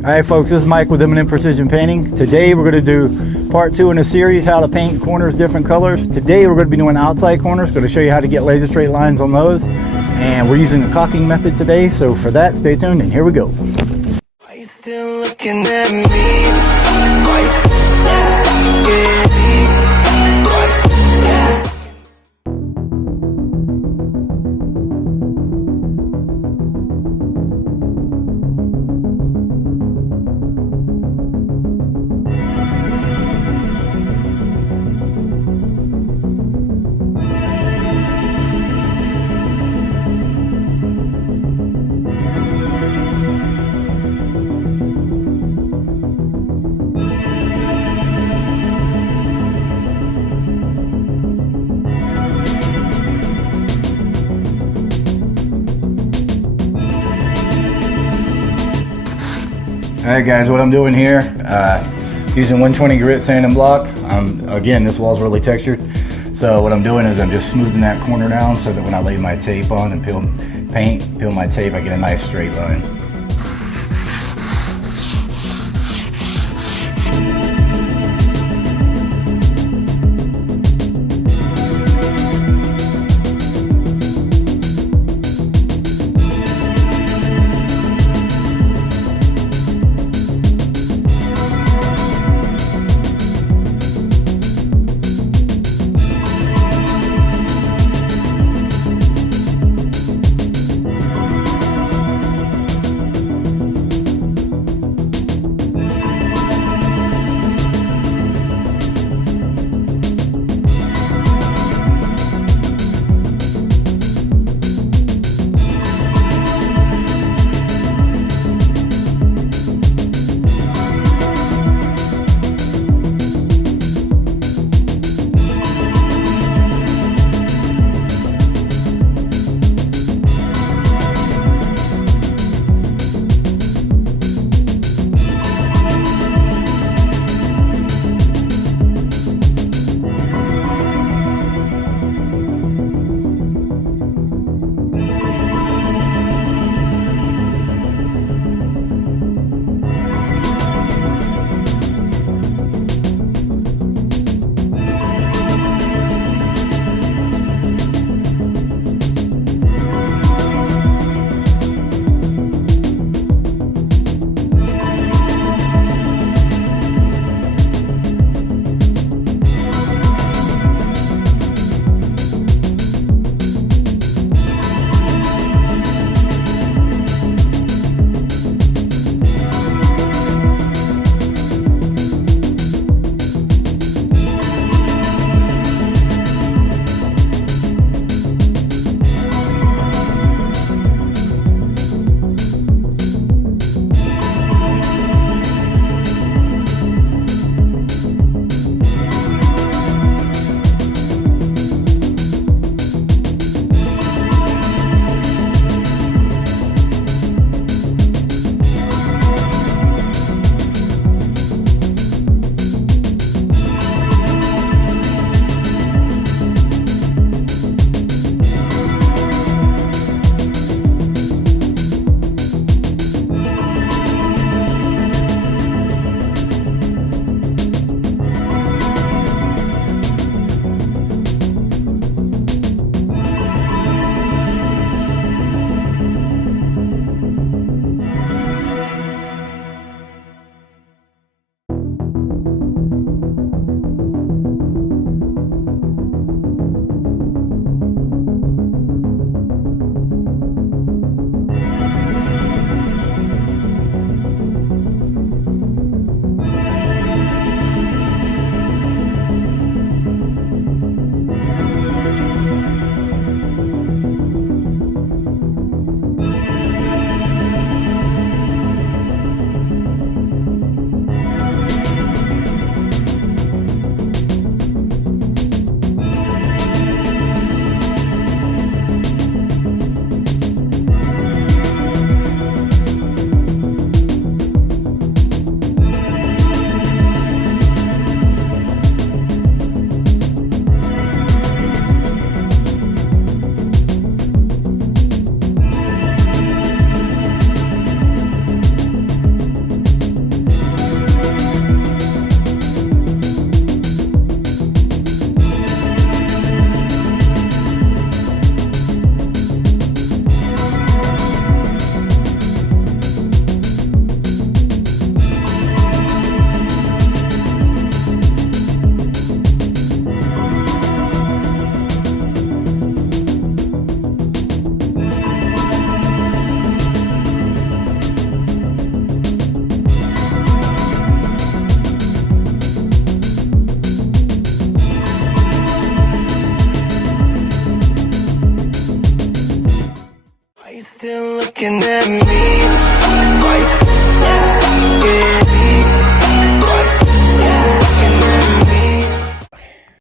Alright folks, this is Mike with M&M Precision Painting. Today we're going to do part 2 in a series, how to paint corners different colors. Today we're going to be doing outside corners, going to show you how to get laser straight lines on those. And we're using the caulking method today, so for that, stay tuned and here we go. Are you still looking at me? Alright guys, what I'm doing here, using 120 grit sand and block. Again, this wall's really textured. So what I'm doing is I'm just smoothing that corner down so that when I lay my tape on and peel my tape, I get a nice straight line. looking at me?